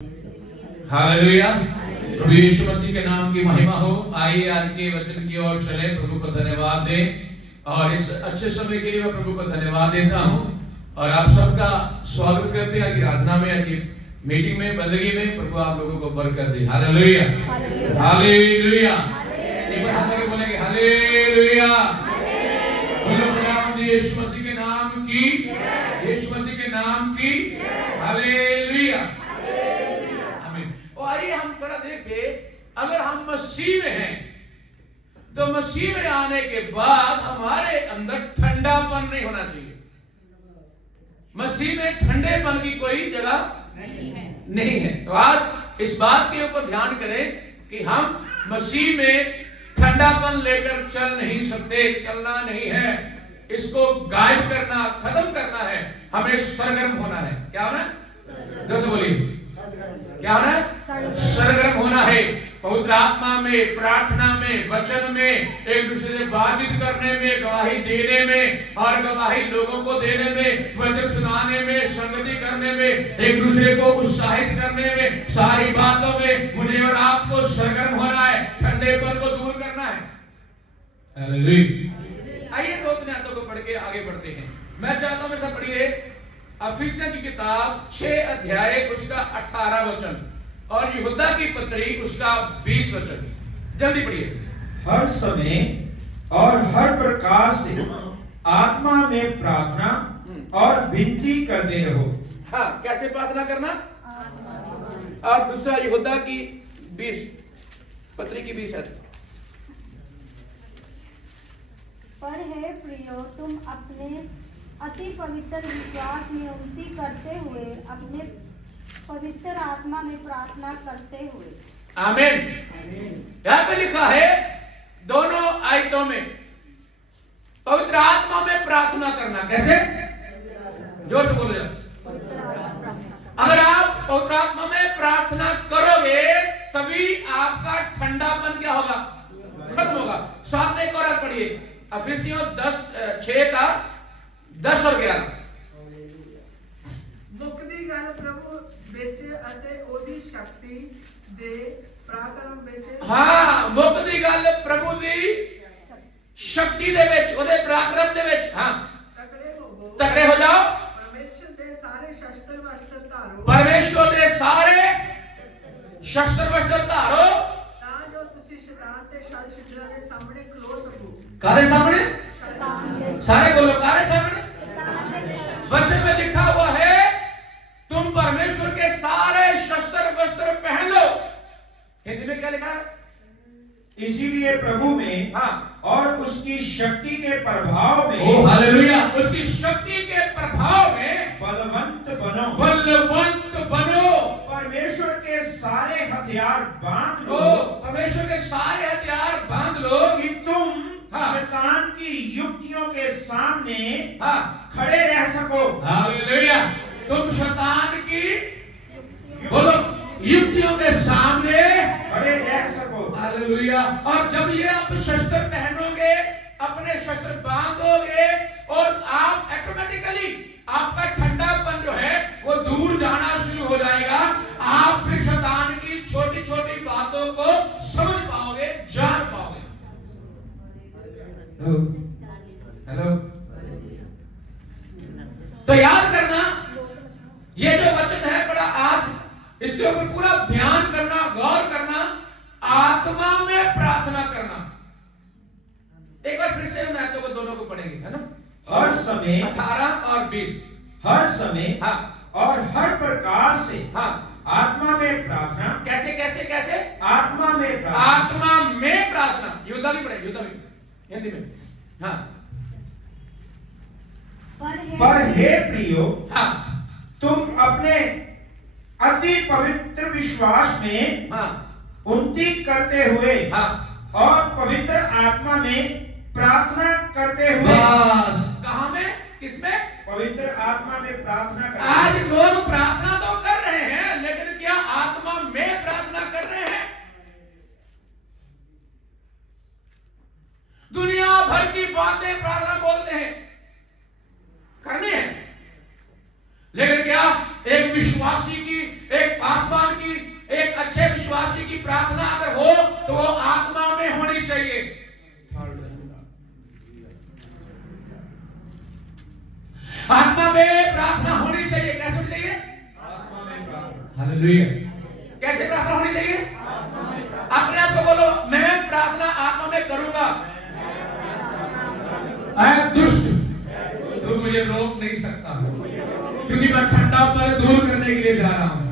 Hallelujah. प्रभु यीशु मसीह के नाम की महिमा हो। आइए आज के वचन की ओर चले। प्रभु को धन्यवाद दें और इस अच्छे समय के लिए मैं प्रभु को धन्यवाद देता हूं और आप सबका स्वागत करते हैं आराधना में, मीटिंग में, बंदगी में। प्रभु आप लोगों को बरकत दे। Hallelujah, hallelujah. एक बार हाथ लगा बोलेंगे हालेलुया। बोलो प्रभु यीशु मसीह के नाम की, यीशु मसीह के नाम की हालेलुया। आइए हम थोड़ा देखें, अगर हम मसीह में हैं तो मसीह में आने के बाद हमारे अंदर ठंडापन नहीं होना चाहिए। मसीह में ठंडेपन की कोई जगह नहीं है। तो आज इस बात के ऊपर ध्यान करें कि हम मसीह में ठंडापन लेकर चल नहीं सकते, चलना नहीं है। इसको गायब करना, खत्म करना है। हमें सरगर्म होना है। क्या होना है? दोस्तों बोलिए, क्या होना है? सरगर्म होना है। पवित्र आत्मा में, प्रार्थना में, वचन में, एक दूसरे से बातचीत करने में, गवाही देने में और गवाही लोगों को देने में, वचन सुनाने में, संगति करने में, एक दूसरे को उत्साहित करने में, सारी बातों में मुझे और आपको सरगर्म होना है। ठंडेपन को दूर करना है। हालेलुया। आइए दो आयतों को पढ़ के आगे बढ़ते हैं। मैं चाहता हूं मेरे साथ पढ़िए अफिसियों की किताब 6 अध्याय उसका 18 वचन और यहूदा की पत्री उसका 20 वचन। जल्दी पढ़िए। हर समय और हर प्रकार से आत्मा में प्रार्थना और विनती करते रहो। हाँ, कैसे प्रार्थना करना? और दूसरा यहूदा की 20 पत्री की 20 है। पर हे प्रियो, तुम अपने अति पवित्र विश्वास में उन्नति करते हुए अपने पवित्र आत्मा में प्रार्थना करते हुए। आमीन। यहाँ पे लिखा है दोनों आयतों में पवित्र आत्मा में प्रार्थना करना। कैसे? जोर से बोलो। अगर आप पवित्र आत्मा में प्रार्थना करोगे तभी आपका ठंडापन क्या होगा? खत्म होगा। साथ में एक और पढ़िए अफिसियों 6 का 10 और 11। मुक्ति गल प्रभु विच अते ओदी शक्ति दे पराक्रम विच। हाँ, मुक्ति गल प्रभु दी शक्ति दे विच, ओदे पराक्रम दे विच। हाँ, तगड़े हो जाओ। परमेश्वर दे सारे शस्त्र वस्त्र धारो। परमेश्वर दे सारे शस्त्र वस्त्र धारो तां जो तुसी शैतान ते छल छिद्रां दे सामने खलो सको। कारे सामने? सारे बोलो, कारे सामने? वचन में लिखा हुआ है तुम परमेश्वर के सारे शस्त्र वस्त्र पहन लो। हिंदी में क्या लिखा है? इसीलिए प्रभु में हाँ, और उसकी शक्ति के प्रभाव में, ओ हालेलुया, उसकी शक्ति के प्रभाव में बलवंत बनो। बलवंत बनो। परमेश्वर के सारे हथियार बांध लो। परमेश्वर के सारे हथियार बांध लो कि तुम हाँ, शैतान की युक्तियों के सामने हाँ, खड़े रह सको। हालेलुया। तुम शैतान की बोलो युक्तियों के सामने खड़े रह सको। हालेलुया। और जब ये आप शस्त्र पहनोगे, अपने शस्त्र बांधोगे और आप ऑटोमेटिकली आपका ठंडापन जो है वो दूर जाना शुरू हो जाएगा। आप फिर शैतान की छोटी छोटी बातों को समझ पाओगे, जान पाओगे। हेलो। तो याद करना, ये जो वचन है बड़ा, आज इसके ऊपर पूरा ध्यान करना, गौर करना, आत्मा में प्रार्थना करना। एक बार फिर से हम आयतों को दोनों को पढ़ेंगे, है ना? हर समय 18 और 20। हर समय हाँ, और हर प्रकार से हाँ, आत्मा में प्रार्थना। कैसे कैसे कैसे? आत्मा में प्रार्थना। आत्मा में प्रार्थना। युद्धा भी पढ़े, युद्धा भी हिंदी में। हाँ, पर हे प्रियो, हाँ, तुम अपने अति पवित्र विश्वास में हाँ, उन्नति करते हुए हाँ, और पवित्र आत्मा में प्रार्थना करते हुए। बस कहाँ में? किसमें? पवित्र आत्मा में प्रार्थना करते। आज लोग प्रार्थना तो कर रहे हैं, लेकिन क्या आत्मा में प्रार्थना कर रहे हैं? दुनिया भर की बातें प्रार्थना बोलते हैं, करनी है, लेकिन क्या एक विश्वासी की, एक आसमान हालेलुया। कैसे प्रार्थना होनी चाहिए? अपने आप को बोलो, मैं प्रार्थना आत्मा में करूंगा। ऐ दुष्ट, तू मुझे रोक नहीं सकता, क्योंकि मैं ठंडापन दूर करने के लिए जा रहा हूं।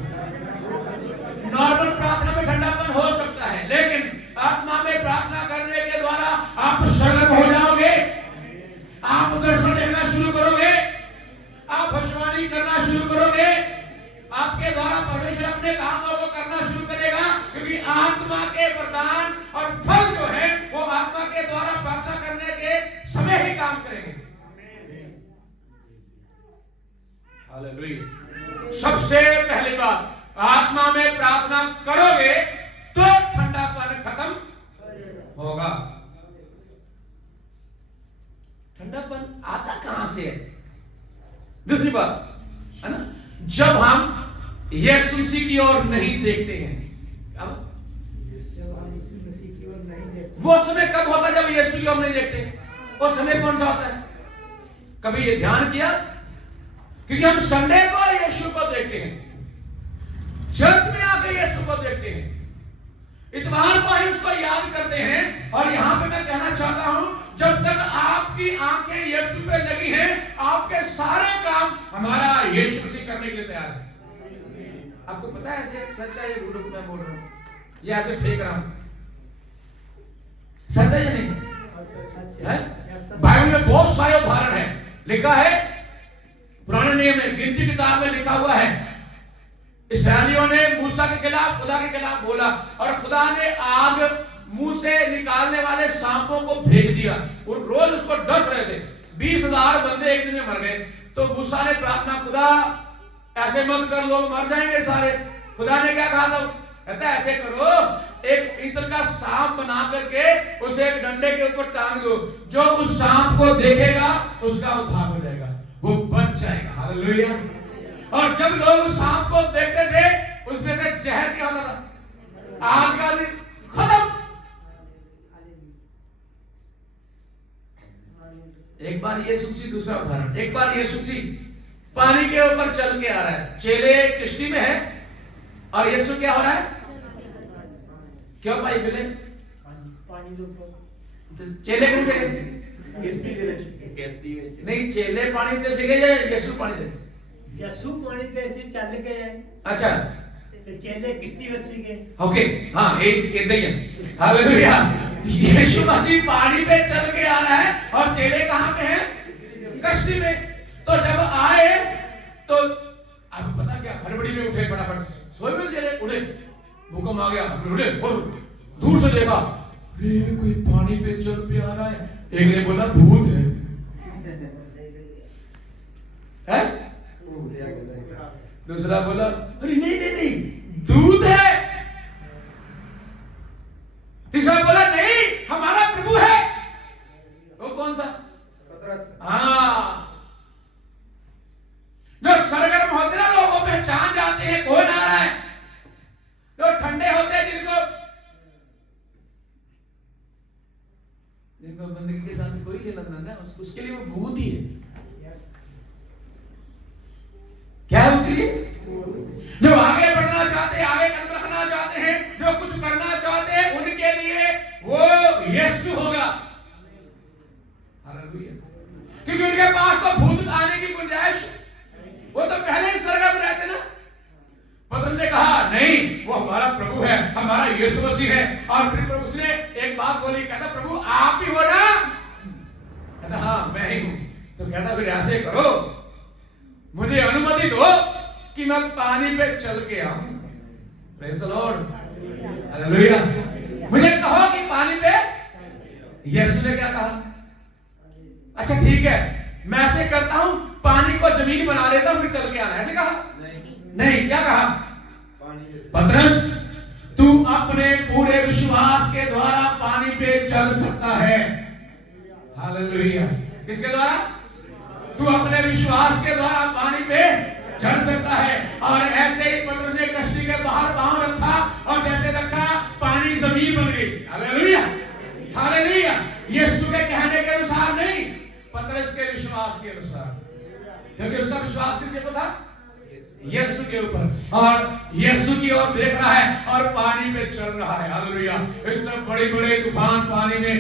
नॉर्मल प्रार्थना में ठंडापन हो सकता है, लेकिन आत्मा में प्रार्थना करने के द्वारा आप सरल हो जाओगे, आप दर्शन देखना शुरू करोगे, आप भविष्यवाणी करना शुरू करोगे, आपके द्वारा परमेश्वर अपने कामों को करना शुरू करेगा, क्योंकि आत्मा के वरदान और फल जो है वो आत्मा के द्वारा प्रार्थना करने के समय ही काम करेंगे। हालेलुया। सबसे पहली बात, आत्मा में प्रार्थना करोगे तो ठंडापन खत्म होगा। ठंडापन आता कहां से है? दूसरी बात है ना, जब हम यीशु मसीह की ओर नहीं देखते हैं। वो समय कब होता है जब यीशु की ओर नहीं देखते? वो समय कौन सा होता है? कभी ये ध्यान किया? क्योंकि हम संडे को यीशु को देखते हैं, चर्च में आके यीशु को देखते हैं, इतवार को ही उसको याद करते हैं। और यहां पे मैं कहना चाहता हूं, जब तक आपकी आंखें यीशु पे लगी हैं, आपके सारे काम हमारा यीशु मसीह करने के लिए तैयार है। आपको पता है ऐसे सच है, ये रूढ़ मैं बोल रहा हूं या ऐसे फेंक रहा हूं? सच है या नहीं है? बाइबल में बहुत सारे उदाहरण है, लिखा है पुराने नियम में, गिनती किताब में लिखा हुआ है, इस्राएलियों ने मूसा के खिलाफ, खुदा के खिलाफ बोला, और खुदा ने आग मुंह से निकालने वाले सांपों को भेज दिया, और रोज उसको डस रहे थे। 20,000 बंदे एक दिन में मर गए। तो मूसा ने प्रार्थना, खुदा ऐसे मत कर, लोग मर जाएंगे सारे। खुदा ने क्या कहा था? कहता ऐसे करो, एक पीतल का सांप बना करके उसे एक डंडे के ऊपर टांग दो, जो उस सांप को देखेगा उसका उद्धार हो जाएगा, वो बच जाएगा। हालेलुया। और जब लोग सांप को देखते थे, उसमें से जहर क्या होता था? आग का खत्म। एक बार यीशु मसीह, दूसरा उदाहरण, एक बार यीशु मसीह पानी के ऊपर चल के आ रहा है, चेले किश्ती में है, और यीशु क्या हो रहा है? क्यों भाई बोले? चेले नहीं, चेले पानी दे सके या यीशु पानी दे? यीशु पानी दे से चल गए। अच्छा, तो चेले किश्ती में सीखे। ओके, हाँ, एक ही है। हालेलुया। यीशु मसीह पानी पे चल के आ रहा है, और चेले कहां पे हैं? कश्ती में। तो जब आए तो अब पता क्या, हड़बड़ी में उठे, फटाफट सोए में चले उठे, भूकंप आ गया, उठे, दूर से देखा, कोई पानी पे चल पे आ रहा है। एक ने बोला भूत है, है? दूसरा बोला अरे नहीं नहीं नहीं, दूध है। तीसरा बोला नहीं, हमारा प्रभु है। वो कौन सा? हाँ, जो सरगर्म होते ना, लोगों पहचान जाते हैं कौन आ रहा है। जो ठंडे होते हैं, जिनको बंदगी के साथ कोई लेना देना है, उसके लिए वो भूत ही है। क्या है उसके लिए? जो आगे बढ़ना चाहते हैं, आगे कदम रखना चाहते हैं, जो कुछ करना चाहते हैं, उनके लिए वो यीशु होगा। हालेलुया। क्योंकि उनके पास तो भूत आने की गुंजाइश, वो तो पहले ही सरगर्म रहते ना। पतरस ने कहा नहीं, वो हमारा प्रभु है, हमारा यीशु मसीह है। और फिर प्रभु उसने एक बात बोली, कहता प्रभु आप ही हो ना? कहता हाँ मैं ही हूं। तो कहता फिर ऐसे करो, मुझे अनुमति दो कि मैं पानी पे चल के आऊं। Praise the Lord, hallelujah. मुझे कहो कि पानी पे। यीशु ने क्या कहा? अच्छा ठीक है, मैं ऐसे करता हूं, पानी को जमीन बना लेता हूं, फिर चल के आना। ऐसे कहा? नहीं, क्या कहा? पतरस तू अपने पूरे विश्वास के द्वारा पानी पे चल सकता है। हालेलुया। किसके द्वारा? तू अपने विश्वास के द्वारा पानी पे चल सकता है। और ऐसे ही पतरस ने कश्ती के बाहर पांव रखा, और जैसे रखा पानी जमीन बन गई। Hallelujah, hallelujah. यीशु के कहने के अनुसार नहीं, पतरस के विश्वास के अनुसार। क्योंकि उसका विश्वास किसके पर था? यीशु के ऊपर और यीशु की ओर देख रहा है और पानी पे चल रहा है। हालेलुया। इस तरह बड़े बड़े तूफान पानी में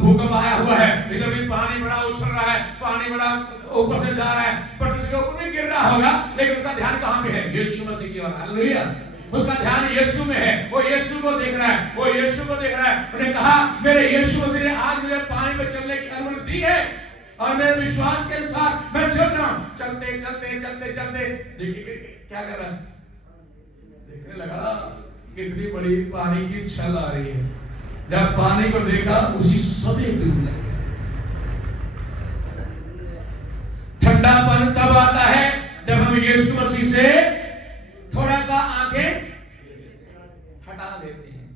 भूकंप आया हुआ है, इधर भी पानी बड़ा उछल रहा है, पानी बड़ा ऊपर से जा रहा है, पर उसके ऊपर नहीं गिर रहा होगा, लेकिन उसका ध्यान कहां पे है? यीशु मसीह की ओर। हालेलुया। उसका ध्यान यीशु में है, वो यीशु को देख रहा है, वो यीशु को देख रहा है। उसने कहा मेरे यीशु मसीह ने आज मुझे पानी में चलने की अनुमति दी है और मेरे विश्वास के अनुसार मैं चल रहा हूं। चलते चलते चलते चलते देखिए क्या कर रहा है, देखने लगा कितनी बड़ी पानी की छल आ रही है। जब पानी को देखा उसी समय डूब लगे। ठंडापन तब आता है जब हम यीशु मसीह से थोड़ा सा आंखें हटा देते हैं,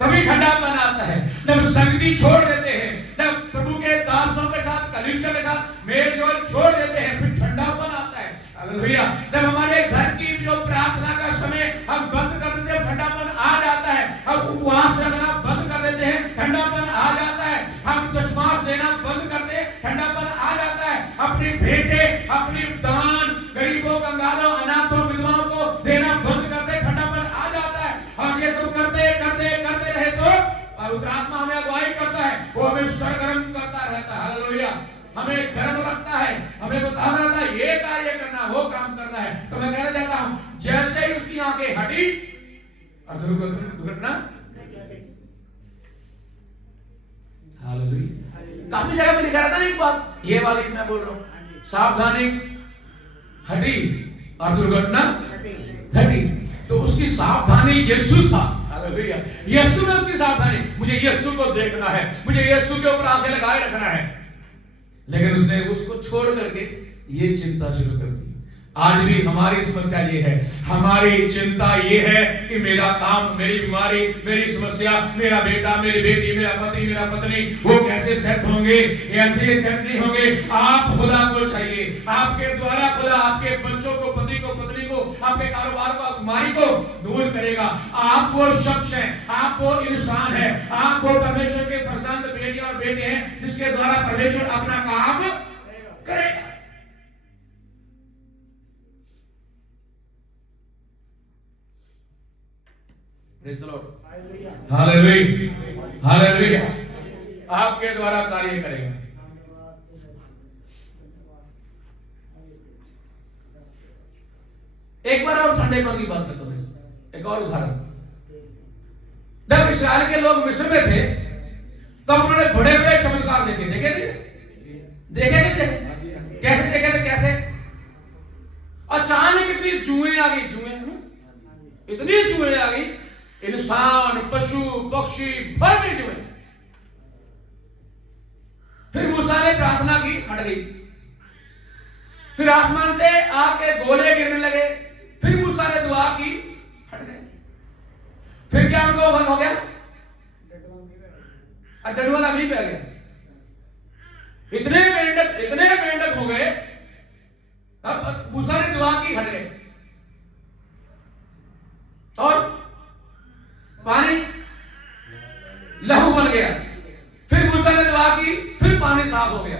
तभी ठंडापन आता है। जब संगति छोड़ देते हैं, जब प्रभु के दासों के साथ, कलीसिया के साथ मेल जोल छोड़ देते हैं, फिर ठंडापन आता है। हालेलुया। जब हमारे घर की जो प्रार्थना का समय हम बंद कर देते हैं, ठंडापन आ जाता है। अब उपवास रखना बंद कर देते हैं, ठंडापन आ जाता है। हम दशमांश देना बंद करते हैं, ठंडापन आ जाता है। अपनी भेंटे, अपनी दान गरीबों, कंगालों, अनाथों, विधवाओं को देना बंद करते, ठंडापन आ जाता है। हम ये सब करते करते करते रहे तो पवित्र आत्मा हमें अगुवाई करता है, वो हमें सरगर्म करता रहता है। हालेलुया। हमें गर्म रखता है, हमें बताता रहता है ये कार्य करना, वो काम करना है। तो मैं कहना चाहता हूं जैसे ही उसकी आंखें हटी और दुर्घटना। हालेलुया। काफी जगह पे लिखा रहता है एक बात, ये वाली मैं बोल रहा हूं, सावधानी हटी और दुर्घटना घटी। तो उसकी सावधानी यीशु था। हालेलुया। यीशु में उसकी सावधानी, मुझे यीशु को देखना है, मुझे यीशु के ऊपर आंखें लगाए रखना है। लेकिन उसने उसको छोड़ करके ये चिंता शुरू कर दी। आज भी हमारी समस्या ये है, हमारी चिंता ये है कि मेरा काम, मेरी बीमारी, मेरी समस्या, मेरा बेटा, मेरी बेटी, मेरा पति, मेरा पत्नी, वो कैसे सेट होंगे? ऐसे सेट नहीं होंगे। आप खुदा को चाहिए, आपके द्वारा खुदा आपके बच्चों को, पति को, पत्नी को, आपके कारोबार को, बीमारी को दूर करेगा। आप वो शख्स हैं, आप वो इंसान है, आप वो परमेश्वर के फर्जंद बेटी और बेटे हैं जिसके द्वारा परमेश्वर अपना काम करेगा। हालेलुया। हालेलुया। आपके द्वारा कार्य करेगा। एक बार और संडे की बात करता हूं, एक और उदाहरण। जब इस्राएल के लोग मिस्र में थे तब उन्होंने बड़े बड़े चमत्कार देखे थे। कैसे देखे थे? कैसे? अचानक इतनी जुएं आ गई, इतनी जुएं आ गई, इंसान, पशु, पक्षी भर गए जुएं। फिर मूसा ने प्रार्थना की, हट गई। फिर आसमान से आग के गोले गिरने लगे, फिर मूसा ने दुआ की, हट गए। फिर क्या उनको बंद हो गया? डडुआ भी पे आ गया। इतने मेंढक हो गए। अब मूसा ने दुआ की, हट गए और पानी लहू बन गया। फिर मूसा ने दुआ की, फिर पानी साफ हो गया।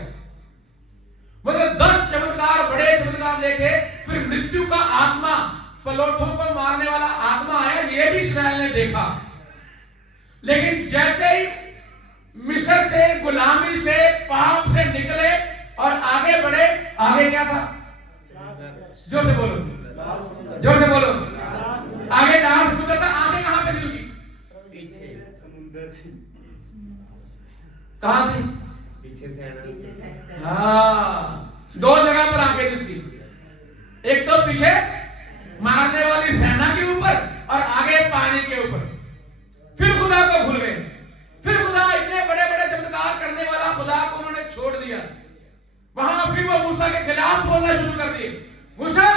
मतलब 10 चमत्कार, बड़े चमत्कार देखे। फिर मृत्यु का आत्मा, पलोठों को मारने वाला आत्मा आया, ये भी इस्राएल ने देखा। लेकिन जैसे ही मिस्र से, गुलामी से, पाप से निकले और आगे बढ़े, आगे क्या था? जोर से बोलो, जोर से बोलो। आगे लाल समुद्र था। आगे कहां पे थी? पीछे समुद्र थी। कहां थी? पीछे से। हाँ, 2 जगह पर आंखें थी उसकी। एक तो पीछे मारने वाली सेना के ऊपर और आगे पानी के ऊपर। फिर खुदा को भूल गए। फिर खुदा, इतने बड़े बड़े चमत्कार करने वाला खुदा को उन्होंने छोड़ दिया। वहां फिर वो मूसा के खिलाफ बोलना शुरू कर दिए। मूसा,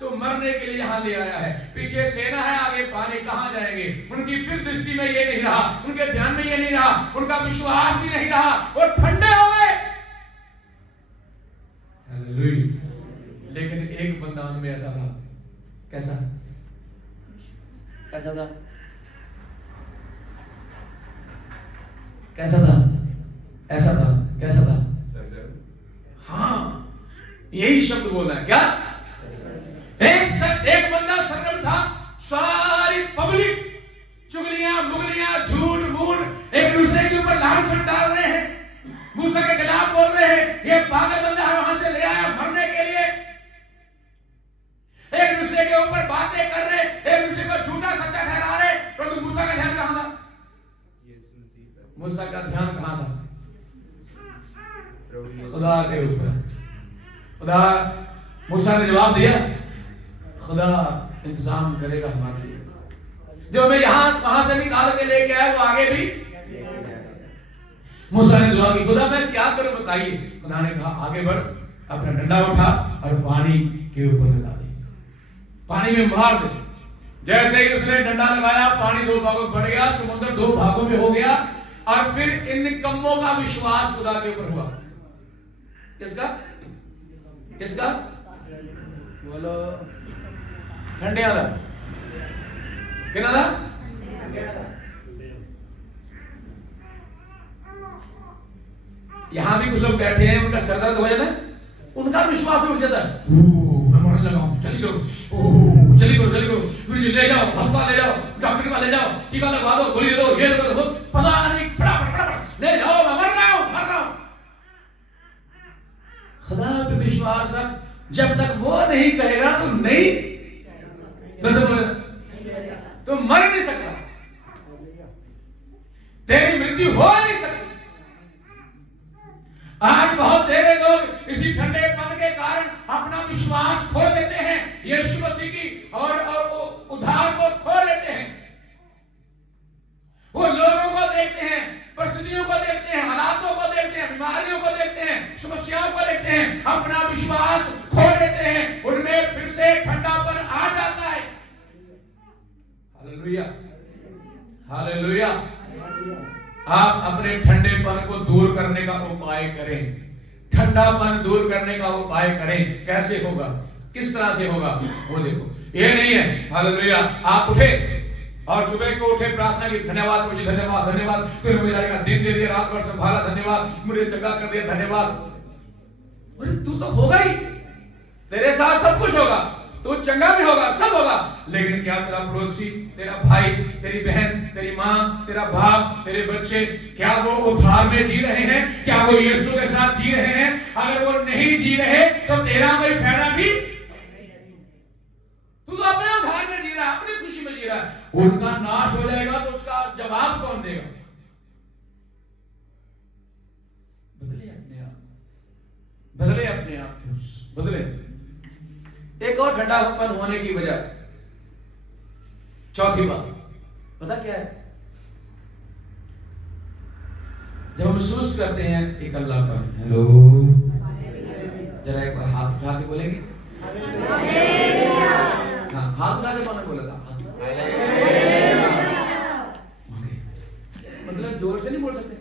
तो मरने के लिए यहां ले आया है, पीछे सेना है, आगे पानी, कहां जाएंगे? उनकी फिर दृष्टि में ये नहीं रहा, उनके ध्यान में ये नहीं रहा, उनका विश्वास भी नहीं रहा, वो ठंडे हो गए। लेकिन एक बंदा उनमें ऐसा था। कैसा? कैसा था? कैसा था? ऐसा था। कैसा था? हाँ, यही शब्द बोलना है। क्या? खुदा, मूसा ने जवाब दिया, खुदा इंतजाम करेगा हमारे लिए। जो मैं यहां कहां से निकाल के लेके आया वो आगे भी। मूसा ने दुआ की, खुदा मैं क्या करूं बताइए। खुदा ने कहा आगे बढ़, अपना डंडा उठा और पानी के ऊपर लगा दे, पानी में मार दे। जैसे ही उसने डंडा लगाया, पानी 2 भागों में बढ़ गया, समुद्र 2 भागों में हो गया। और फिर इन निकम्मों का विश्वास खुदा के ऊपर हुआ। किसका किसका बोलो, ठंडे वाला, कितना था? यहां भी कुछ लोग बैठे हैं, उनका सर दर्द हो जाता है, उनका विश्वास उठ जाता है, मैं मरने लगा हूं, चली करो, चली करो, चली करो, ले जाओ अस्पताल, ले जाओ डॉक्टर के पास, ले जाओ टीका लगवा दो, गोली दो, ये दो, पता नहीं, फटाफट ले जाओ, मैं मर रहा हूं। खुदा पे विश्वास रख, जब तक वो नहीं कहेगा तो नहीं, तो मर नहीं सकता, तेरी मृत्यु हो नहीं सकती। आज बहुत तेरे लोग इसी ठंडेपन के कारण अपना विश्वास खो देते हैं, यीशु मसीह की और उद्धार को खो देते हैं। वो लोगों को देखते हैं, परिस्थितियों को देखते हैं, हालातों को देखते हैं, बीमारियों को देखते हैं, समस्याओं को देखते हैं, अपना विश्वास खो देते हैं, उनमें फिर से ठंडापन आ जाता है। Hallelujah, hallelujah. आप अपने ठंडेपन को दूर करने का उपाय करें, ठंडापन दूर करने का उपाय करें। कैसे होगा, किस तरह से होगा वो देखो। ये नहीं है हालेलुया आप उठे और सुबह को उठे प्रार्थना की, धन्यवाद मुझे, धन्यवाद धन्यवाद तूने मेरा दिन दे दिया, रात भर संभाला, धन्यवाद मुझे जगह कर दिया, धन्यवाद। तू तो होगा ही, तेरे साथ सब कुछ होगा, तो चंगा भी होगा, सब होगा, लेकिन क्या तेरा पड़ोसी, तेरा भाई, तेरी बहन, तेरी माँ, तेरा बाप, तेरे बच्चे, क्या वो उद्धार में जी रहे हैं? क्या वो यीशु के साथ जी रहे हैं? अगर वो नहीं जी रहे तो तेरा कोई फायदा भी, तू तो अपने उद्धार में जी रहा है, अपनी खुशी में जी रहा है। उनका नाश हो जाएगा तो उसका जवाब कौन देगा? बदले अपने आप, बदले अपने आप, बदले। एक और ठंडापन होने की वजह, चौथी बात पता क्या है? जब हम महसूस करते हैं एक अल्लाह का, हेलो जरा एक बार हाथ उठा के बोलेंगे, हाँ हाथ उठा के कौन बोला था? मतलब जोर से नहीं बोल सकते,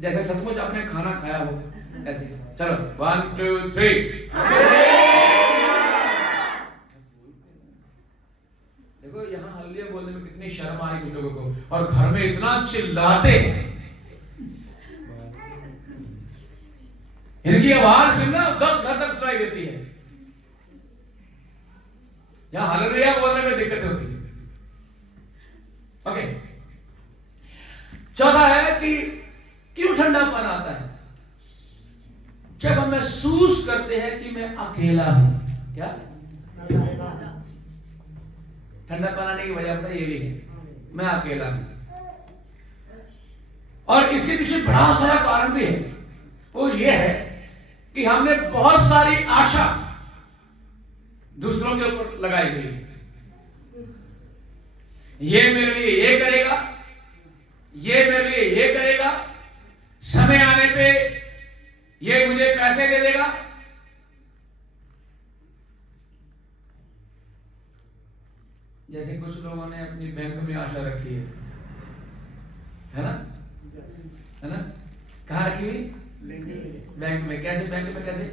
जैसे सचमुच आपने खाना खाया हो ऐसे। चलो 1 2 3। देखो यहाँ हल्ले बोलने में कितनी शर्म आ रही कुछ लोगों को, और घर में इतना चिल्लाते, इनकी आवाज फिर ना 10 घर तक सुनाई देती है। यहाँ हालेलुया बोलने में दिक्कत होती है। ओके, चौथा है कि क्यों ठंडापन आता है? जब हम महसूस करते हैं कि मैं अकेला हूं। क्या ठंडापन आने की वजह पता ये भी है, मैं अकेला हूं। और इसके पीछे बड़ा सारा कारण भी है, वो ये है कि हमने बहुत सारी आशा दूसरों के ऊपर लगाई गई है। ये मेरे लिए ये करेगा, ये मेरे लिए ये करेगा, समय आने पे ये मुझे पैसे दे देगा। जैसे कुछ लोगों ने अपनी बैंक में आशा रखी है ना, है ना? कहाँ रखी हुई? बैंक में। कैसे बैंक में? कैसे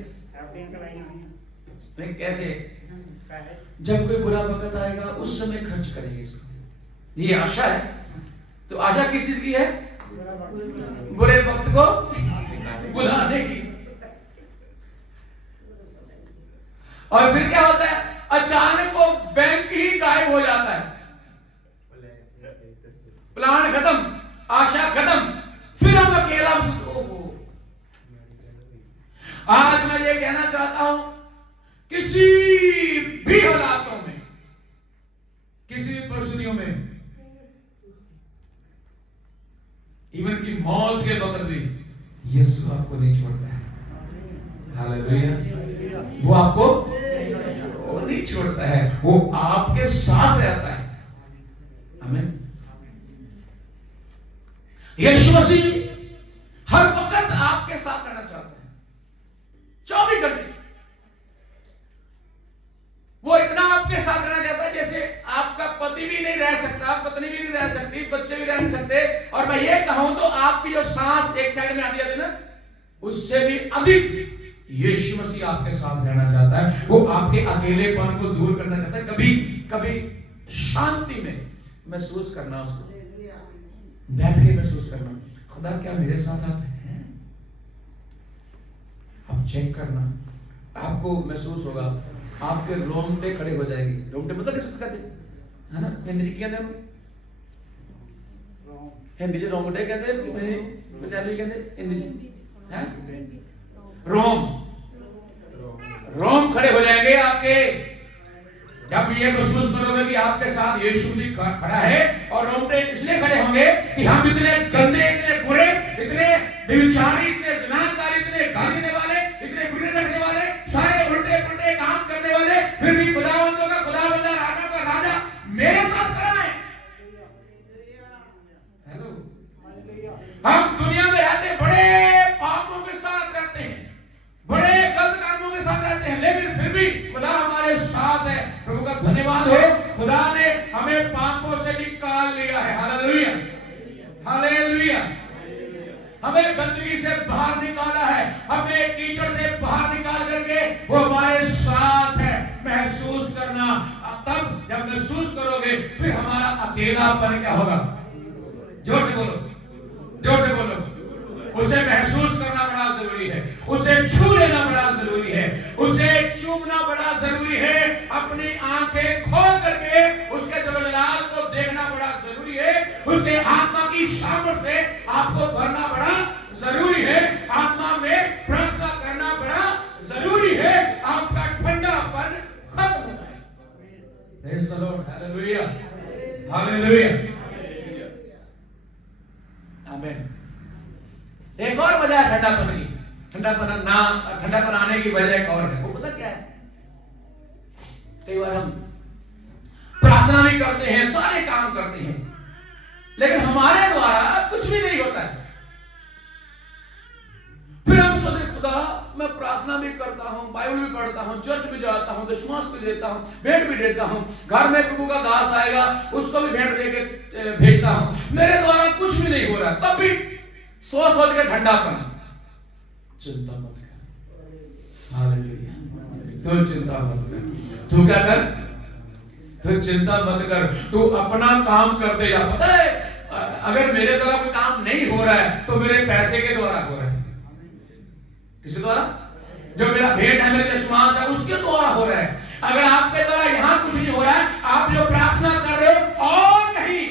बैंक? कैसे? जब कोई बुरा वक्त आएगा उस समय खर्च करेंगे इसको, ये आशा है। तो आशा किस चीज की है? बुरे वक्त को बुलाने की। और फिर क्या होता है? अचानक वो बैंक ही गायब हो जाता है, प्लान खत्म, आशा खत्म, फिर हम अकेला। आज मैं ये कहना चाहता हूं, किसी भी हालातों में, किसी भी परिस्थितियों में, इवन की मौत के वक्त भी यीशु आपको नहीं छोड़ता है। हालेलुया। वो आपको वो नहीं छोड़ता है, वो आपके साथ रहता है। आमीन। यीशु मसीह हर वक्त आपके साथ रहना चाहते हैं, 24 घंटे। वो इतना आपके साथ रहना चाहता है जैसे आपका पति भी नहीं रह सकता, पत्नी भी नहीं रह सकती, बच्चे भी रह नहीं सकते, और मैं ये कहूं तो आपकी जो सांस एक साइड में आती है ना, उससे भी अधिक यीशु मसीह आपके साथ रहना चाहता है। वो आपके अकेलेपन को दूर करना चाहता है। कभी कभी शांति में महसूस करना, उसको बैठ के महसूस करना, खुदा क्या मेरे साथ आप हैं? आप चेक करना, आपको महसूस होगा, आपके रोंगटे खड़े हो जाएंगे। रोंगटे मतलब किसको कहते हैं ना, हिंदी कहते हैं, हिंदी से रोंगटे कहते हैं, पंजाबी कहते हिंदी है रोम खड़े हो जाएंगे आपके, जब ये महसूस करोगे कि आपके साथ यीशु जी खड़ा है। और रोंगटे इसलिए खड़े होंगे कि हम इतने गंदे, इतने बुरे, इतने व्यभिचारी, इतने ज़िनाकारी, इतने गाली देने वाले, इतने बुरे रखने वाले, सारे उल्टे पुल्टे काम करने वाले, फिर भी खुदावंदों का खुदावंदा, राजा का राजा मेरे साथ खड़ा है। हेलो, हम दुनिया में रहते बड़े पापों के साथ रहते हैं, बड़े गलत कामों के साथ रहते हैं, लेकिन फिर भी खुदा हमारे साथ है। प्रभु का धन्यवाद हो, खुदा ने हमें पापों से निकाल लिया है। Hallelujah, hallelujah. हमें गंदगी से बाहर निकाला है, हमें कीचड़ से बाहर निकाल करके वो हमारे साथ है। महसूस करना, तब जब महसूस करोगे फिर हमारा अकेलापन क्या होगा? जोर से बोलो, जोर से बोलो। उसे महसूस करना बड़ा जरूरी है, उसे छू लेना बड़ा जरूरी है, उसे चूमना बड़ा जरूरी है, अपनी आंखें खोल करके उसके जलाल को देखना बड़ा जरूरी है, उसके आत्मा की सामर्थ से आपको भरना बड़ा जरूरी है, आत्मा में प्रार्थना करना बड़ा जरूरी है, आपका ठंडापन खत्म होता है। Praise the Lord, hallelujah, hallelujah, आमीन। एक और वजह है ठंडापन की, ठंडापन आने की वजह एक और है। वो पता क्या है? कई बार हम प्रार्थना भी करते हैं, सारे काम करते हैं, लेकिन हमारे द्वारा कुछ भी नहीं होता है। फिर हम सोचते खुदा मैं प्रार्थना भी करता हूं, बाइबल भी पढ़ता हूं, चर्च भी जाता हूं, दशमांश भी देता हूं, भेंट भी देता हूं, घर में प्रभु का दास आएगा उसको भी भेंट देके भेजता हूं, मेरे द्वारा कुछ भी नहीं हो रहा है। तब भी सोच सोच के ठंडापन। चिंता मत कर, हालेलुया, तू चिंता मत कर। तू क्या कर? तू चिंता मत कर, तू अपना काम करते जा। पता है अगर मेरे द्वारा कोई काम नहीं हो रहा है तो मेरे पैसे के द्वारा हो रहा है। किसके द्वारा? जो मेरा भेंट है, मेरे दशमांश है, उसके द्वारा हो रहा है। अगर आपके द्वारा यहां कुछ नहीं हो रहा है, आप जो प्रार्थना कर रहे हो और कहीं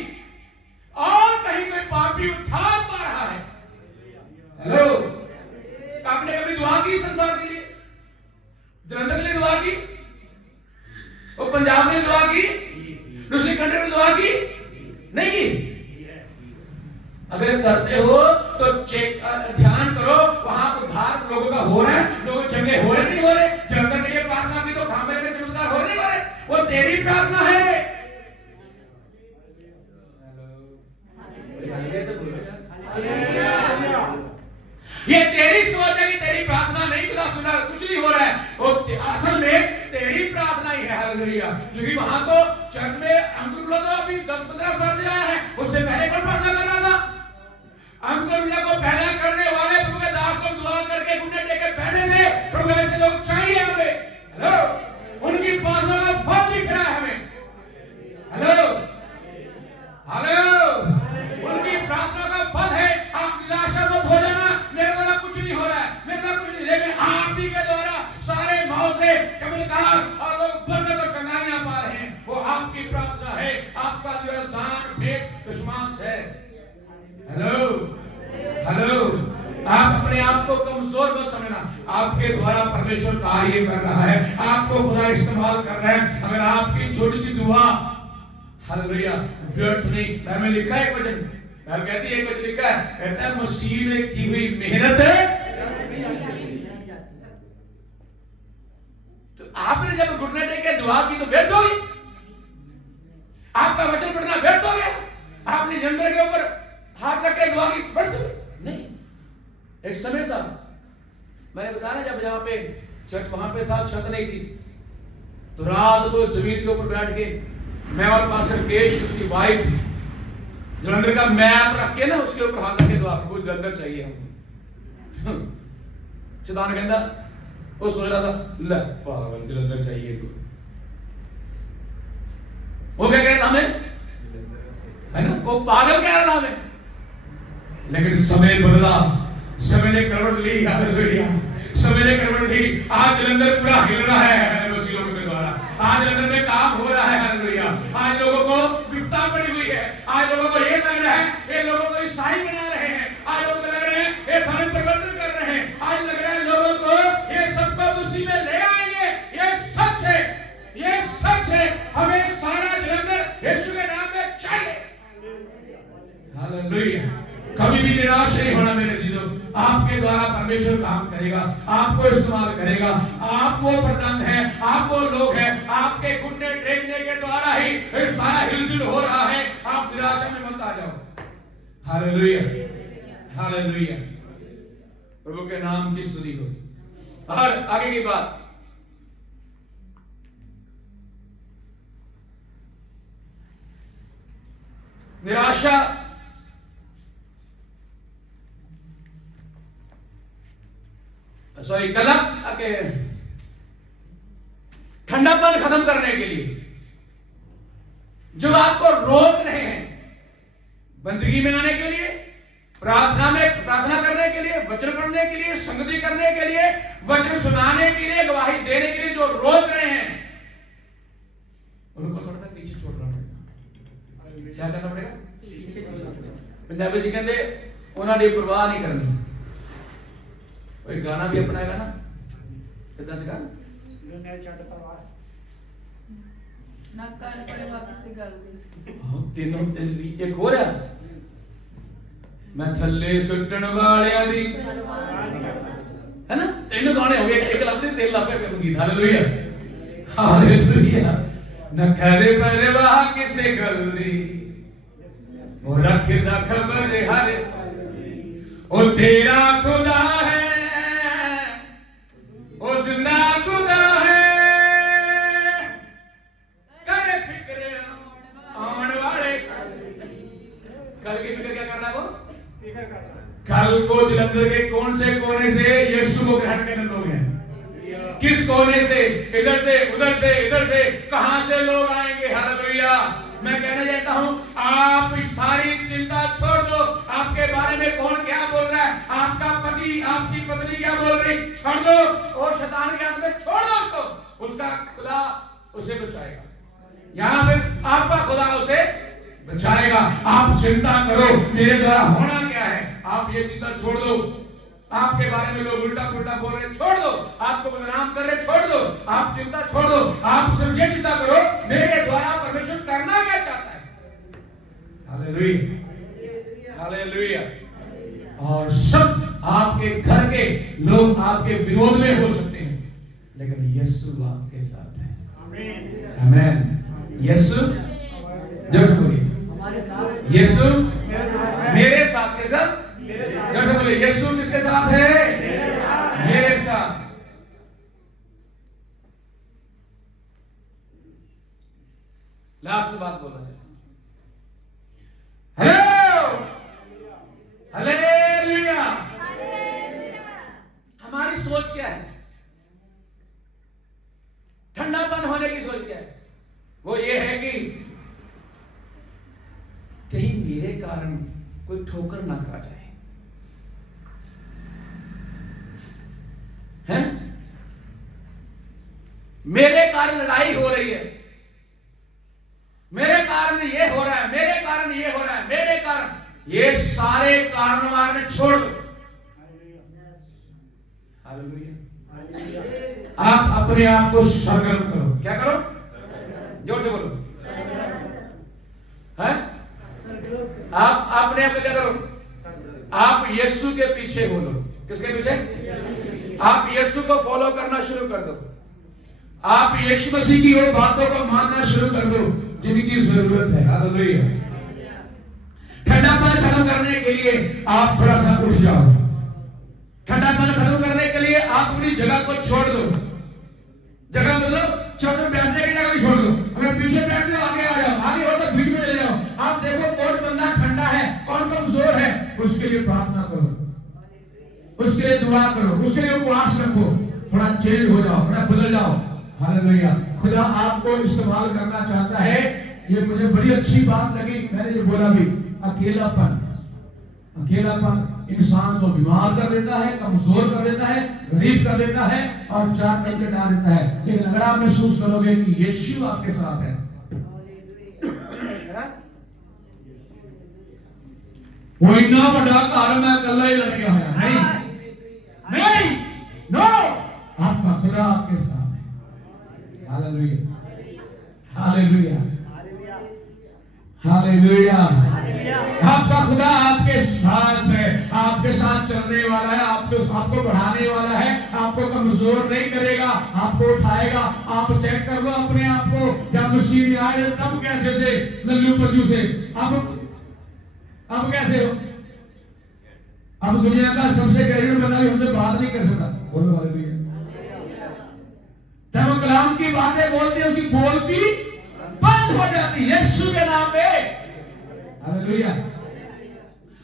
कोई पापी उद्धार पा रहा है। हेलो, आपने कभी दुआ की संसार के लिए? जलंधर के लिए दुआ की? और पंजाब में दुआ की? दूसरी कंट्री में दुआ की? नहीं की? अगर करते हो तो चेक ध्यान करो, वहां उद्धार लोगों का हो रहा है, लोग चंगे हो रहे नहीं हो रहे? जलंधर के लिए प्रार्थना की तो थामे में चमत्कार हो नहीं हो रहे? वो तेरी प्रार्थना है। ये तेरी सोच है कि तेरी प्रार्थना नहीं, खुदा सुना, कुछ नहीं हो रहा है। वो असल में तेरी प्रार्थना ही है। हालेलुया। क्योंकि वहां तो चर्च में अंकुर तो अभी 10-15 साल से आया है, उससे पहले कौन प्रार्थना कर रहा था? अंकुर को पैदा करने वाले प्रभु के दास को दुआ करके घुटने टेके बैठे थे। प्रभु ऐसे लोग चाहिए हमें। हेलो, उनकी प्रार्थना का फल दिख रहा है हमें। हेलो, हेलो, उनकी प्रार्थना का फल है। आप निराशा मत हो जाना, मेरे द्वारा कुछ नहीं हो रहा है, मेरे द्वारा कुछ नहीं, लेकिन आप ही के द्वारा सारे मौजे, चमत्कार और लोग बरकत और चंगाइयां पा रहे हैं। वो आपकी प्रार्थना है, आपका जो दान भेंट दशमांश है। हेलो, हेलो, आप अपने आप को कमजोर मत समझना, आपके द्वारा परमेश्वर कार्य कर रहा है, आपको खुदा इस्तेमाल कर रहा है। अगर आपकी छोटी सी दुआ, हालेलुया, व्यर्थ नहीं। बाइबल में लिखा है, एक वचन बाइबल कहती है, एक वचन लिखा है, कहता है मसीह ने की हुई मेहनत है आपने जब घुटने टेके दुआ की तो व्यर्थ हो गई? आपका वचन पढ़ना व्यर्थ हो गया? आपने जंतर के ऊपर हाथ रख के दुआ की व्यर्थ हो गई? नहीं। एक समय था, मैंने बताया जब जहां पे चर्च वहां पे था, छत नहीं थी, तो रात को जमीन के ऊपर बैठ के मैं और पास्टर केश, उसकी वाइफ, जलंधर का मैप रख के ना उसके ऊपर हाथ रख के दुआ की, जलंधर चाहिए हमको। शैतान कहता, वो सोच रहा था ले पागल जलंधर चाहिए तो, वो क्या कह रहा था हमें, है ना, वो पागल कह रहा था हमें। लेकिन समय बदला, समय ने करवट ली, हालेलुया, समय ने करवट ली। आज जलंधर पूरा हिल रहा है मसीह लोगों के द्वारा। आज जलंधर में काम हो रहा है, हालेलुया। आज लोगों को गिरफ्तार पड़ी हुई है। आज लोगों को ये लग रहा है ये लोगों को ईसाई बना रहे हैं। आज लोगों को लग रहे हैं ये धर्म परिवर्तन कर रहे हैं। आज लग रहा है लोगों को ये सबको उसी में ले आएंगे। ये सच है, ये सच है। हमें सारा जलंधर यीशु के नाम में चाहिए, हालेलुया। कभी भी निराश नहीं होना मेरे जीजों। आपके द्वारा परमेश्वर काम करेगा, आपको इस्तेमाल करेगा। आप वो फर्जंद हैं, आप वो लोग हैं, आपके घुटने टेकने के द्वारा ही सारा हिलजुल हो रहा है। आप निराशा में मत आ जाओ, हालेलुया, हालेलुया। प्रभु के नाम की स्तुति हो। और आगे की बात, निराशा कलप के ठंडापन खत्म करने के लिए जो आपको रोक रहे हैं बंदगी में आने के लिए, प्रार्थना करने के लिए, वचन पढ़ने के लिए, संगति करने के लिए, वचन सुनाने के लिए, गवाही देने के लिए जो रोक रहे हैं, उनको थोड़ा सा पीछे छोड़ना पड़ेगा। क्या करना पड़ेगा? पंजाबी जी कहते उन्होंने परवाह नहीं करनी। कोई गाना भी अपनाएगा ना, कितना से गाना ना कर पड़े बाकी से गल तीनों एक हो रहा, मैं थल्ले सुटन वालियां दी, है ना, तीनों गाने हो गए। एक लफ्ज तेल लापे पे गीत, हालेलुया, हालेलुया। न करे परवाह किसे गल दी, ओ रखदा खबर हर, ओ तेरा खुदा है, ओ जिंदा खुदा है, करे फिक्र आने वाले। कल की फिक्र क्या करना वो? कल को जलंधर के कौन से कोने से यीशु को ग्रहण करने लोग हैं? किस कोने से? इधर से, उधर से, इधर से, कहां से लोग आएंगे? हालेलुया। मैं कहना चाहता हूं, आप सारी चिंता छोड़ दो। आपके बारे में कौन क्या बोल रहा है, आपका पति, आपकी पत्नी क्या बोल रही, छोड़ दो। और शैतान के हाथ में छोड़ दो उसको, उसका खुदा उसे बचाएगा। यहां फिर आपका खुदा उसे बचाएगा। आप चिंता करो मेरे द्वारा होना क्या है, आप ये चिंता छोड़ दो। आपके बारे में लोग उल्टा पुल्टा बोल रहे, छोड़ दो। आपको बदनाम कर रहे, छोड़ दो। आप चिंता छोड़ दो। आप सिर्फ ये चिंता करो मेरे द्वारा परमेश्वर करना क्या चाहता है। Hallelujah, hallelujah. और सब आपके घर के लोग आपके विरोध में हो सकते हैं, लेकिन यीशु आपके साथ है। आमीन, आमीन। यीशु जब बोलिए यीशु मेरे साथ, के साथ जब बोलिए यीशु किसके साथ है? मेरे साथ। लास्ट बात बोलना चाहिए। Hello, hallelujah. हमारी सोच क्या है? ठंडापन होने की सोच क्या है? वो ये है कि कहीं मेरे कारण कोई ठोकर ना खा जाए, हैं? मेरे कारण लड़ाई हो रही है, मेरे कारण ये हो रहा है, मेरे कारण ये हो रहा है, मेरे कारण, ये सारे कारण वार छोड़ दो। हालेलुया। आप अपने आप को सरगर्म करो। क्या करो? जोर से बोलो। है? आप अपने आप को क्या करो? आप यीशु के पीछे बोलो। किसके पीछे? आप यीशु को फॉलो करना शुरू कर दो। आप यीशु मसीह की वो बातों को मानना शुरू कर दो जिनकी जरूरत है। हालेलुया। ठंडापन खत्म करने के लिए आप थोड़ा सा उठ जाओ। ठंडापन खत्म करने के लिए आप अपनी जगह को छोड़ दो। जगह मतलब छोटे बैठने की जगह भी छोड़ दो। अगर पीछे बैठ जाओ आगे आ जाओ, आगे हो तो भीड़ में ले जाओ। आप देखो कौन बंदा ठंडा है, कौन कमजोर है, उसके लिए प्रार्थना करो, उसके लिए दुआ करो, उसके लिए उपवास रखो। थोड़ा चेंज हो जाओ, थोड़ा बदल जाओ। हालेलुया। खुदा आपको इस्तेमाल करना चाहता है। ये मुझे बड़ी अच्छी बात लगी, मैंने ये बोला भी, अकेलापन इंसान को बीमार कर देता है, कमजोर कर देता है, गरीब कर देता है और चार करके डाल देता है। लेकिन अगर आप महसूस करोगे कि यीशु आपके साथ है, वो इतना बड़ा कारण मैं अकेला ही लड़ गया है, नहीं, नो, आपका खुदा आपके साथ है। Hallelujah, hallelujah, hallelujah. आपका खुदा आपके साथ है, आपके साथ चलने वाला है, आपको बढ़ाने वाला है, आपको कमजोर नहीं करेगा, आपको उठाएगा। आप चेक कर लो अपने आप को, जब मसीह में आए तब कैसे थे, लल्लू पल्लू से, अब कैसे हो? अब दुनिया का सबसे गरीब बंदा भी हमसे बात नहीं कर सकता। बोलो हालेलुया। जब वो कलाम की बातें बोलती है, उसकी बोलती बंद हो जाती है यीशु के नाम पे। हालेलुया।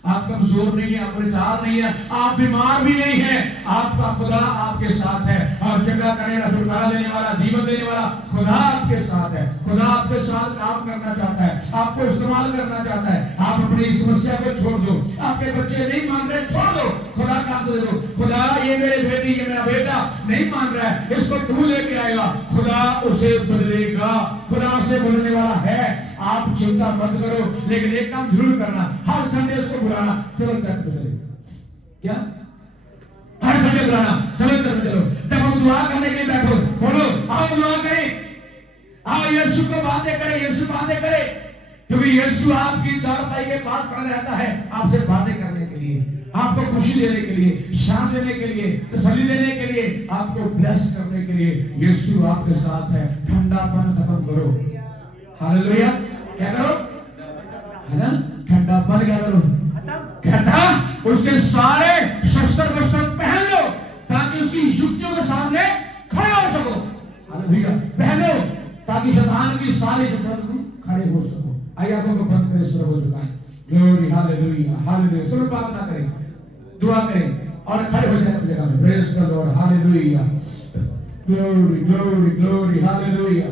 आप कमजोर नहीं है, आप परेशान नहीं है, आप बीमार भी नहीं है, आपका खुदा आपके साथ है। और जगह करने वाला, छुटकारा देने वाला, जीवन देने वाला खुदा आपके साथ है। खुदा आपके साथ काम करना चाहता है, आपको इस्तेमाल करना चाहता है। आप अपनी समस्या को छोड़ दो, आपके बच्चे नहीं मान रहे, छोड़ दो, खुदा का दे दो। खुदा ये मेरे बेटी, ये मेरा बेटा नहीं मान रहा है, इसको तू लेके आएगा, खुदा उसे बदलेगा। खुदा उसे बोलने वाला है। आप चिंता मत करो, लेकिन एक काम जरूर करना, हर संडे उसको बुलाना। चलो चर्च में चलो, क्या हर संडे बुलाना, चलो चर्च में चलो। जब हम दुआ करने के लिए बैठो, बोलो आओ दुआ करें, आओ यीशु को बातें करें, यीशु बातें करें, क्योंकि यीशु आपकी चारपाई के पास खड़ा रहता है आपसे बातें करने के लिए, आपको खुशी देने के लिए, शांति देने के लिए, तसल्ली देने के लिए, आपको ब्लेस करने के लिए। यीशु आपके साथ है। ठंडापन खत्म करो। हालेलुया। क्या करो? है ना? ठंडापन क्या करो? खत्म। उसके सारे शस्त्र वस्त्र पहन लो ताकि उसकी युक्तियों के सामने खड़े हो सको। हालेलुया। पहनो ताकि शैतान की सारी युक्तियों खड़े हो सको। आइए आंखों को बंद करें, सिर को झुकाएं। Glory, hallelujah, hallelujah. सब प्रार्थना करें, दुआ करें और खड़े हो जाएं अपनी जगह में। Praise the Lord, hallelujah, glory, glory, glory, hallelujah.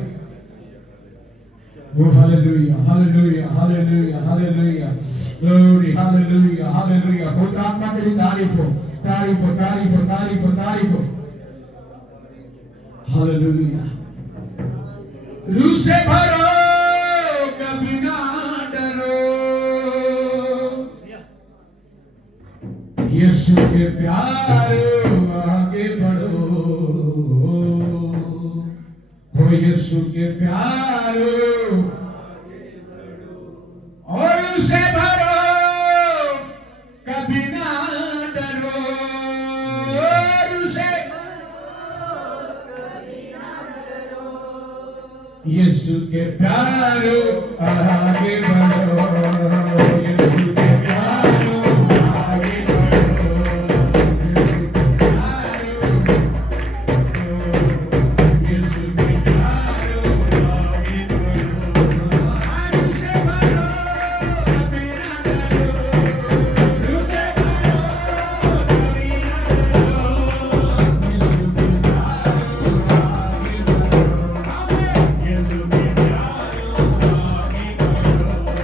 Oh, hallelujah, hallelujah, hallelujah, hallelujah, glory, hallelujah, hallelujah. बहुत आत्मा के लिए तारीफ हो, तारीफ हो, तारीफ हो, तारीफ हो, तारीफ हो। Hallelujah. रूह से भरो, कभी ना डरो, यीशु के प्यारो आगे बढ़ो, हो यीशु के प्यारो और उसे भरो, कभी ना डरो, और उसे यीशु के प्यारो आगे बढ़ो, यीशु के प्यारो आगे बढ़ो, यीशु के प्यारो, यीशु के प्यारो आगे बढ़ो, और उसे भरो, कभी ना डरो, उसे भरो, कभी ना डरो, यीशु के प्यारो आगे बढ़ो, यीशु के प्यारो आगे बढ़ो।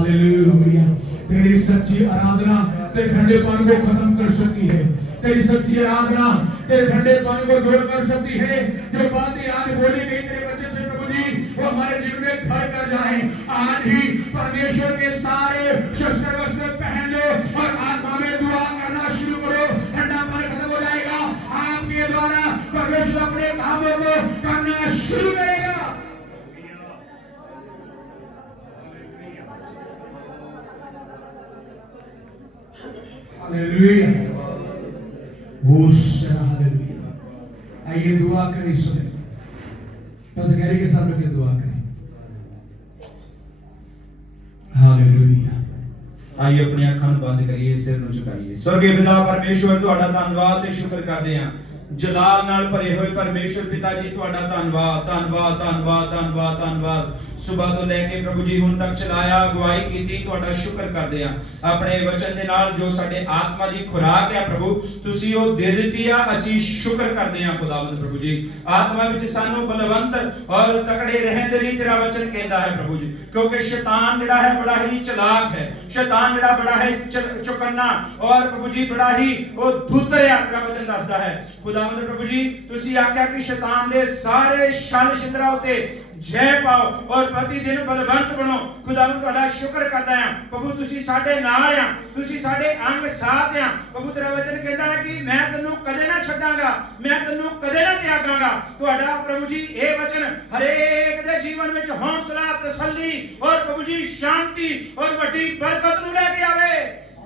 हालेलुया। तेरी सच्ची आराधना तेरे ठंडेपन को खत्म कर सकती है। तेरी सच्ची आराधना तेरे ठंडेपन को दूर कर सकती है। जो बातें आज बोली गई तेरे वचन से प्रभु जी, वो हमारे जीवन में घर कर जाए। आज ही परमेश्वर के सारे शस्त्र वस्त्र पहन लो और आत्मा में दुआ करना शुरू करो। ठंडापन खत्म हो जाएगा। आपके द्वारा परमेश्वर अपने कामों को करना शुरू करेगा। हालेलुया। हालेलुया। आइए दुआ करें इस समय। बस गहरी के साथ मिलकर दुआ करें। हालेलुया। आइए अपनी अखां बंद करिए, सिर ਨੂੰ ਝੁਕਾਈਏ। स्वर्गीय पिता परमेश्वर ਤੁਹਾਡਾ ਧੰਨਵਾਦ ਤੇ ਸ਼ੁਕਰ ਕਰਦੇ ਹਾਂ। ਜਲਾਲ ਨਾਲ ਭਰੇ ਹੋਏ परमेश्वर पिता जी ਤੁਹਾਡਾ ਧੰਨਵਾਦ ਧੰਨਵਾਦ ਧੰਨਵਾਦ ਧੰਨਵਾਦ ਧੰਨਵਾਦ। सुबह तो लेके प्रभु जी हुण तक चलाया, अगुवाई की, ਤੁਹਾਡਾ शुक्र करते हैं। अपने वचन ਦੇ ਨਾਲ जो साडे आत्मा दी खुराक है प्रभु ਤੁਸੀਂ ਉਹ ਦੇ ਦਿੱਤੀ ਆ, ਅਸੀਂ शुक्र करते हैं खुदावंद प्रभु जी। आत्मा ਵਿੱਚ ਸਾਨੂੰ बलवंत और तकड़े रहने ਦੇ ਲਈ तेरा वचन कहता है प्रभु जी, क्योंकि शैतान ਜਿਹੜਾ है बड़ा ही चालाक है। शैतान ਜਿਹੜਾ बड़ा है चौकन्ना और प्रभु जी बड़ा ही वो धुतरिया तेरा वचन दसदा है। खुदावंद प्रभु जी ਤੁਸੀਂ ਆਖਿਆ कि शैतान ਦੇ ਸਾਰੇ ਛਲ ਛਿੰਦਰਾ ਉਤੇ जय पाओ और प्रतिदिन बलवंत बनो। खुदावंद ਤੁਹਾਡਾ शुक्र करदा है प्रभु ਤੁਸੀਂ ਸਾਡੇ ਨਾਲ ਆ, ਤੁਸੀਂ ਸਾਡੇ अंग साथ आ प्रभु। तेरा वचन कहता है कि मैं ਤੈਨੂੰ कदे ना छड्डांगा, मैं ਤੈਨੂੰ कदे ना त्यागांगा। ਤੁਹਾਡਾ प्रभु जी ਇਹ वचन हरेक ਦੇ जीवन ਵਿੱਚ हौसला, तसल्ली और प्रभु जी शांति और ਵੱਡੀ बरकत ਨੂੰ ਲੈ ਕੇ ਆਵੇ।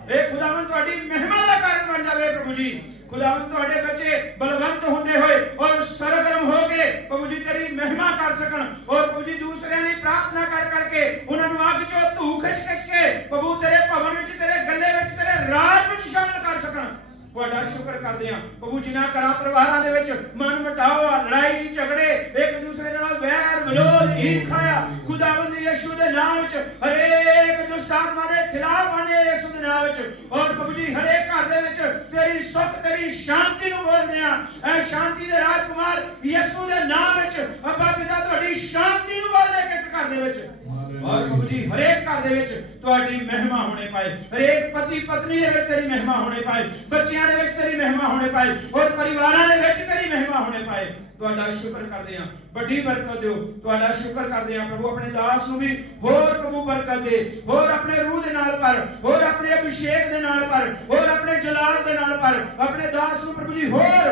ਇਹ खुदावंद ਤੁਹਾਡੀ महिमा ਦਾ ਕਾਰਨ ਬਣ ਜਾਵੇ प्रभु जी। खुदावंद ਤੁਹਾਡੇ ਬੱਚੇ बलवंत ਹੁੰਦੇ ਹੋਏ और सरगर्म हो के प्रभु जी तेरी महिमा कर सकन और प्रभु जी दूसरिਆਂ ਦੀ प्रार्थना कर करके ਉਹਨਾਂ ਨੂੰ ਅੱਗ ਚੋਂ ਧੂ ਖਿੱਚ ਕੇ प्रभु तेरे भवन ਵਿੱਚ, तेरे ਗੱਲੇ ਵਿੱਚ, तेरे ਰਾਜ ਵਿੱਚ ਸ਼ਾਮਿਲ ਕਰ ਸਕਣ। ਤੁਹਾਡਾ ਸ਼ੁਕਰ ਕਰਦੇ ਹਾਂ प्रभु जिन्हां घरां परिवारां दे विच मन मुटाव, लड़ाई झगड़े, एक दूसरे दे नाल वैर विरोध, ईर्खा आ, खुदावंद यीशु दे नाम विच हरेक दुष्ट आत्मा दे खिलाफ आने यीशु दे नाम विच। और प्रभु जी हरेक घर दे विच तेरी सुख, तेरी शांति नु बोलदे आ। ऐ शांति दे राजकुमार यीशु दे नाम विच अब्बा पिता तुहाडी शांति नु बोलदे कि घर दे विच और प्रभु जी हरेक घर दे विच तुहाडी महिमा होने पाए। हरेक पति पत्नी दे विच तेरी महिमा होने पाए, बच्चियां दे विच तेरी महिमा होने पाए और परिवारां दे विच तेरी महिमा होने पाए। ਤੁਹਾਡਾ ਸ਼ੁਕਰ ਕਰਦੇ ਹਾਂ, ਵੱਡੀ ਬਰਕਤ ਦਿਓ। ਤੁਹਾਡਾ ਸ਼ੁਕਰ ਕਰਦੇ ਹਾਂ ਪ੍ਰਭੂ ਆਪਣੇ ਦਾਸ ਨੂੰ ਵੀ ਹੋਰ ਪ੍ਰਭੂ ਬਰਕਤ ਦੇ, ਹੋਰ ਆਪਣੇ ਰੂਹ ਦੇ ਨਾਲ ਭਰ, ਹੋਰ ਆਪਣੇ ਅਭਿਸ਼ੇਕ ਦੇ ਨਾਲ ਭਰ, ਹੋਰ ਆਪਣੇ ਜਲਾਲ ਦੇ ਨਾਲ ਭਰ। ਆਪਣੇ ਦਾਸ ਨੂੰ ਪ੍ਰਭੂ ਜੀ ਹੋਰ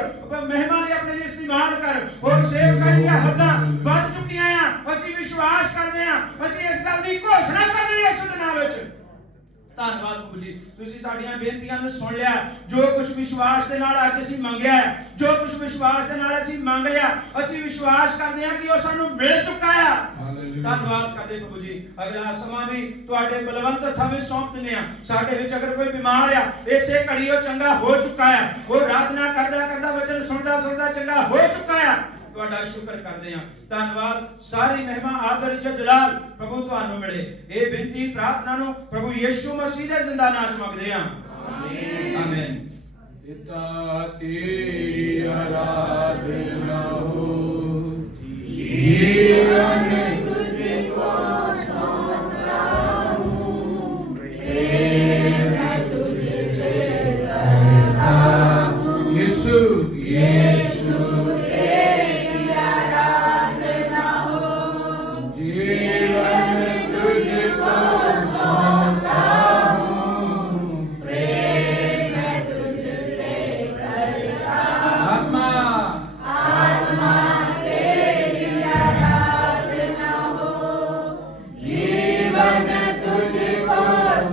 ਮਹਿਮਾ ਲਈ ਆਪਣੇ ਲਈ ਇਸਤੇਮਾਲ ਕਰ। ਹੋਰ ਸੇਵਕਾਂ ਦੀਆਂ ਹੱਦਾਂ ਵੱਧ ਚੁੱਕੀਆਂ ਆ, ਅਸੀਂ ਵਿਸ਼ਵਾਸ ਕਰਦੇ ਹਾਂ, ਅਸੀਂ ਇਸ ਗੱਲ ਦੀ ਘੋਸ਼ਣਾ ਕਰਦੇ ਹਾਂ ਯਿਸੂ ਦੇ ਨਾਮ ਵਿੱਚ। ਧੰਨਵਾਦ प्रभु जी, ਤੁਸੀਂ ਸਾਡੀਆਂ ਬੇਨਤੀਆਂ ਨੂੰ ਸੁਣ ਲਿਆ। ਜੋ ਕੁਝ ਵਿਸ਼ਵਾਸ ਦੇ ਨਾਲ ਅੱਜ ਅਸੀਂ ਮੰਗਿਆ ਹੈ, ਜੋ ਕੁਝ ਵਿਸ਼ਵਾਸ ਦੇ ਨਾਲ ਅਸੀਂ ਮੰਗ ਲਿਆ, ਅਸੀਂ ਵਿਸ਼ਵਾਸ ਕਰਦੇ ਹਾਂ ਕਿ ਉਹ ਸਾਨੂੰ ਮਿਲ ਚੁੱਕਾ ਹੈ। ਧੰਨਵਾਦ ਕਰਦੇ प्रभु जी। ਅਗਲਾ ਸਮਾਂ ਵੀ ਤੁਹਾਡੇ ਬਲਵੰਤ ਹੱਥਾਂ ਵਿੱਚ ਸੌਂਪ ਦਿੰਦੇ ਹਾਂ। ਸਾਡੇ ਵਿੱਚ ਅਗਰ ਕੋਈ ਬਿਮਾਰ ਆ, ਇਸੇ ਘੜੀ ਉਹ ਚੰਗਾ ਹੋ ਚੁੱਕਾ ਹੈ। ਉਹ ਆਰਾਧਨਾ ਕਰਦਾ ਕਰਦਾ ਵਚਨ ਸੁਣਦਾ ਸੁਣਦਾ ਚੰਗਾ ਹੋ ਚੁੱਕਾ ਹੈ। ਤੁਹਾਡਾ ਸ਼ੁਕਰ ਕਰਦੇ ਹਾਂ। ਧੰਨਵਾਦ। ਸਾਰੀ ਮਹਿਮਾ, ਆਦਰ, ਇੱਜ਼ਤ, ਜਲਾਲ ਪ੍ਰਭੂ ਤੁਹਾਨੂੰ ਮਿਲੇ। ਇਹ ਬੇਨਤੀ ਪ੍ਰਾਰਥਨਾ ਨੂੰ ਪ੍ਰਭੂ ਯਿਸੂ ਮਸੀਹ ਦੇ ਜ਼ਿੰਦਾ ਨਾਮ ਚ ਮੰਗਦੇ ਹਾਂ। ਆਮੀਨ। पिता तेरी आराधना हो, जीवन तुझको सौंपता हूँ, प्रेम तुझसे करता हूँ। यीशु यीशु तेरी आराधना हो, जीवन तुझको सौंपता हूँ, प्रेम तुझसे करता हूँ। आत्मा तेरी आराधना हो, जीवन तुझको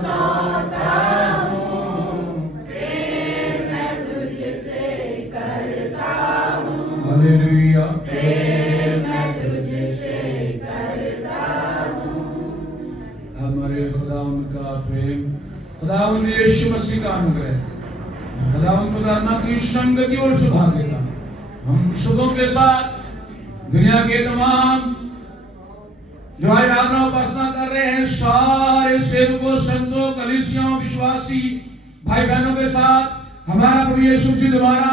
सौंपता हूँ, प्रेम तुझसे करता हूँ। हालेलुया। प्रेम तुझसे करता हूँ। हमारे खुदावंद का प्रेम, खुदावंद यीशु मसीह का अनुग्रह, खुदावंद परमात्मा की संगति और सौभाग्यता हम शुभों के साथ दुनिया के तमाम जो आराधना उपासना कर रहे हैं सारे सेवकों, संतों, कलीसियों, विश्वासी भाई बहनों के साथ हमारा प्रभु यीशु मसीह दोबारा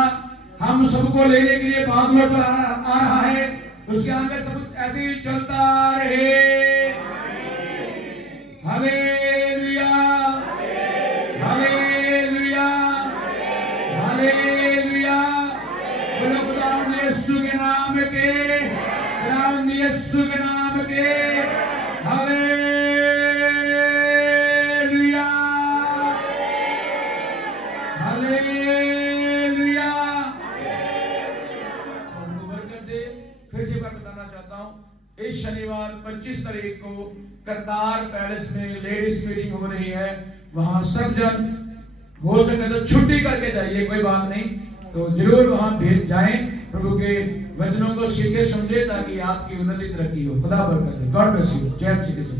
हम सबको लेने के लिए बादलों पर आ रहा है। उसके आगे सब कुछ ऐसे ही चलता रहे। हालेलुया। यीशु के नाम के हालेलुया हालेलुया। बरकत दे। फिर से मैं बताना चाहता हूं, इस शनिवार 25 तारीख को करतार पैलेस में लेडीज मीटिंग हो रही है। वहां सब जन हो सके तो छुट्टी करके जाइए, कोई बात नहीं, तो जरूर वहां भेज जाएं। प्रभु के वचनों को सीखे समझे ताकि आपकी उन्नति तरक्की हो। खुदा बरकत दे। God bless you. जय श्री कृष्ण।